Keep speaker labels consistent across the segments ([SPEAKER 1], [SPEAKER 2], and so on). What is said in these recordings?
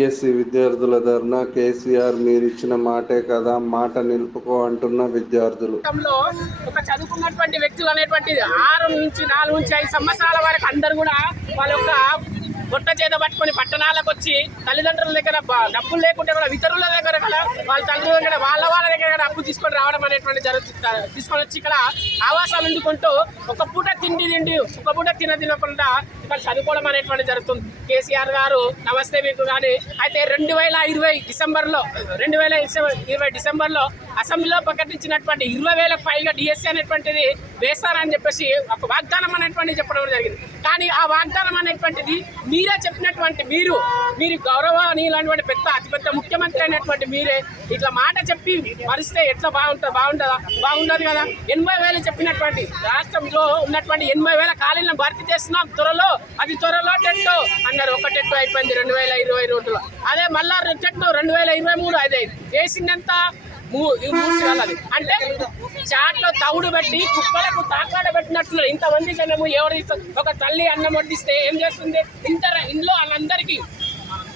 [SPEAKER 1] BSc విద్యార్థుల ధర్నా కేసీఆర్ మీరు ఇచ్చిన మాటే కదా మాట నిలుపుకో అంటున్న విద్యార్థులు.
[SPEAKER 2] ఒక చదువుకున్నటువంటి వ్యక్తులు అనేటువంటి ఆరు నుంచి నాలుగు నుంచి ఐదు సంవత్సరాల వరకు అందరు కూడా వాళ్ళ యొక్క బుట్ట చేత పట్టుకొని పట్టణాలకు వచ్చి తల్లిదండ్రుల దగ్గర డబ్బులు లేకుంటే కూడా ఇతరుల దగ్గర కూడా వాళ్ళ తల్లిదండ్రుల దగ్గర వాళ్ళ వాళ్ళ దగ్గర కూడా అప్పు తీసుకొని రావడం అనేటువంటి జరుగుతుంది తీసుకొని వచ్చి ఇక్కడ ఆవాసాలు వండుకుంటూ ఒక పూట తిండి తిండి ఒక పూట తిన తినకుండా ఇక్కడ చదువుకోవడం అనేటువంటి జరుగుతుంది. కేసీఆర్ గారు నమస్తే మీకు కానీ అయితే రెండు వేల ఇరవై డిసెంబర్లో రెండు వేల ఇరవై డిసెంబర్లో అసెంబ్లీలో ప్రకటించినటువంటి ఇరవై వేలకు పైగా డిఎస్సీ అనేటువంటిది వేస్తారని చెప్పేసి ఒక వాగ్దానం అనేటువంటి చెప్పడం జరిగింది. కానీ ఆ వాగ్దానం అనేటువంటిది మీరే చెప్పినటువంటి మీరు మీరు గౌరవనీయులైనటువంటి పెద్ద అతిపెద్ద ముఖ్యమంత్రి అయినటువంటి మీరే ఇట్లా మాట చెప్పి మరిస్తే ఎట్లా బాగుంటుంది బాగుంటుందా? బాగుండదు కదా? ఎనభై వేలు చెప్పినటువంటి రాష్ట్రంలో ఉన్నటువంటి ఎనభై వేల ఖాళీలను భర్తీ చేస్తున్నాం త్వరలో. అది త్వరలో టెట్ అన్నారు ఒక టెట్ అయిపోయింది రెండు వేల ఇరవై రెండులో అదే మళ్ళా టెట్ రెండు వేల ఇరవై మూడు అదే. వేసిందంతా? మూ- అంటే చాట్లో తవుడు పెట్టి కుక్కలకు తాకాడ పెట్టినట్లు ఇంతమంది జనము ఎవరి ఒక తల్లి అన్నం వడ్డిస్తే ఏం చేస్తుంది? ఇంత ఇంట్లో వాళ్ళందరికీ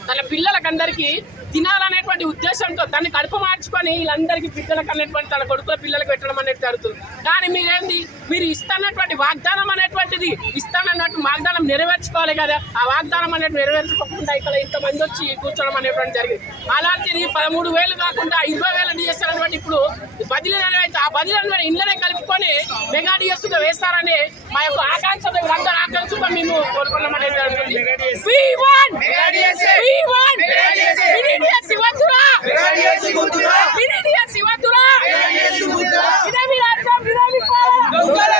[SPEAKER 2] తన పిల్లలకందరికీ తినాలనేటువంటి ఉద్దేశంతో దాన్ని కడుపు మార్చుకొని వీళ్ళందరికీ పిల్లలకు అనేటువంటి తన కొడుకుల పిల్లలకు పెట్టడం అనేది జరుగుతుంది. కానీ మీరేంది? మీరు ఇస్తానటువంటి వాగ్దానం అనేటువంటిది ఇస్తానన్నట్టు వాగ్దానం నెరవేర్చుకోవాలి కదా. ఆ వాగ్దానం అనేది నెరవేర్చుకోకుండా ఇక్కడ ఇంతమంది వచ్చి కూర్చోవడం అనేటువంటి జరిగింది. అలాంటిది పదమూడు వేలు కాకుండా ఇరవై వేల డిఎస్ అనేటువంటి ఇప్పుడు బదిలీ అయితే ఆ బదిలీ అనేటువంటి ఇండ్లనే కలుపుకొని మెగా డిఎస్ వేస్తారని మా యొక్క వీళ్ళందరూ ఆకాంక్షతో మేము కోరుకున్నాం అనేది జరుగుతుంది. ¡Con